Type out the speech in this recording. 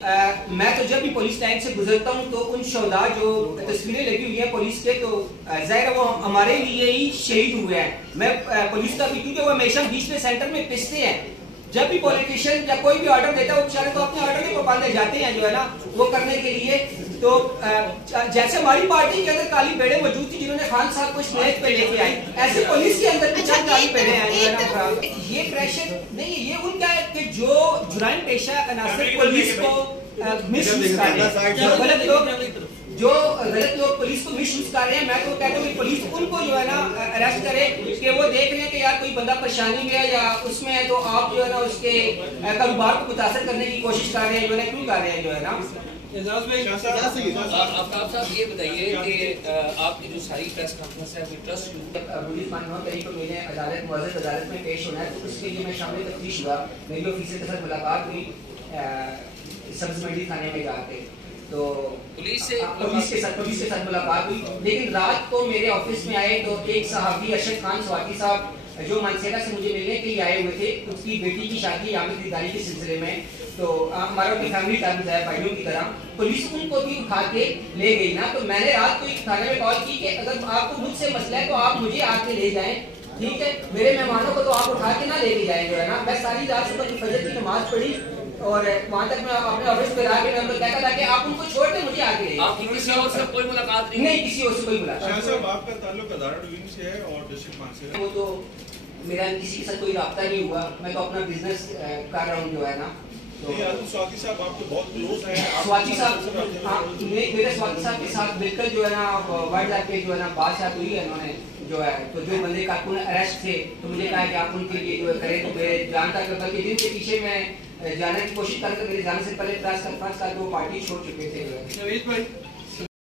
मैं तो जब भी पुलिस लाइन से गुजरता हूँ तो उन शोधा जो तस्वीरें लगी हुई हैं पुलिस के, तो जाहिर है वो हमारे लिए ही शहीद हुए हैं। मैं पुलिस का भी, क्योंकि वो हमेशा बीच में सेंटर में पिसते हैं। जब भी पॉलिटिशियन या कोई भी ऑर्डर देता है वो बेचारे तो अपने ऑर्डर के पाबंद जाते हैं जो है ना वो करने के लिए। तो जैसे हमारी पार्टी के अंदर काली बेड़े मौजूद थी जिन्होंने खान साहब को स्टेज पे लेके आई, ऐसे पुलिस के अंदर भी काली बेड़े हैं। ये प्रेशर नहीं है, ये उनका है कि जो जुराइम पेशा अनासर पुलिस को मिसयूज कर रहे हैं, जो गलत लोग पुलिस को मिसयूज कर रहे हैं। मैं तो कहता हूँ पुलिस उनको जो है ना अरेस्ट करे कि वो देख लें कि यार कोई बंदा परेशानी में है या उसमें है, तो आप जो है ना उसके कारोबार को मुतासर करने की कोशिश कर रहे हैं, जो है क्यों कर रहे हैं जो है ना। आफ्ताब साहब ये बताइए कि आपकी जो सारी प्रेस कॉन्फ्रेंस है ट्रस्ट को मैंने मुअज़्ज़ज़ अदालत में पेश होना है, तो उसके लिए मैं शामिल तफ्तीश हुआ। मेरी ऑफिसर के साथ मुलाकात हुई सब्ज़ मंडी थाने में जाके, तो पुलिस के साथ मुलाकात हुई। लेकिन रात को मेरे ऑफिस में आए तो एक सहाफ़ी अरशद खान स्वाति साहब जो मानसेरा से मुझे मिलने के लिए आए हुए थे, उसकी बेटी की शादी आमिर खरीदारी के सिलसिले में, तो हमारा उनकी फैमिली टर्म्स है भाइयों की तरह। पुलिस उनको भी उठा के ले गई ना, तो मैंने रात को थाने में कॉल की कि अगर आपको मुझसे मसला है तो आप मुझे आके ले जाएं, ठीक है। मेरे मेहमानों को तो आप उठा के ना लेके जाएं जो है ना। मैं सारी रात सुबह की फजर की नमाज पढ़ी और वहाँ तक मैं अपने ऑफिस में रह के मैं उनको कहता था कि आप उनको छोड़ के मुझे आके आपकी किसी और से कोई मुलाकात नहीं, किसी और से कोई मुलाकात। शाह साहब आपका ताल्लुक अदारा डिवीजन से है और डिस्ट्रिक्ट मानसेरा, वो तो मेरा किसी के साथ कोई राब्ता नहीं हुआ, मैं तो अपना बिजनेस कर रहा हूँ जो है ना। तो स्वाति साहब आपके बहुत क्लोज हैं। स्वाति साहब, हाँ मेरे स्वाति साहब के साथ बिल्कुल जो है ना वर्ड के जो है ना बात हुई है उन्होंने जो है। तो जो बंदे कारकुन अरेस्ट थे तो मुझे कहा कि आप उनके लिए जो करें, तो मेरे जानता कल के दिन के पीछे मैं जाने की कोशिश कर, मेरे जाने से पहले 5 साल वो पार्टी छोड़ चुके थे।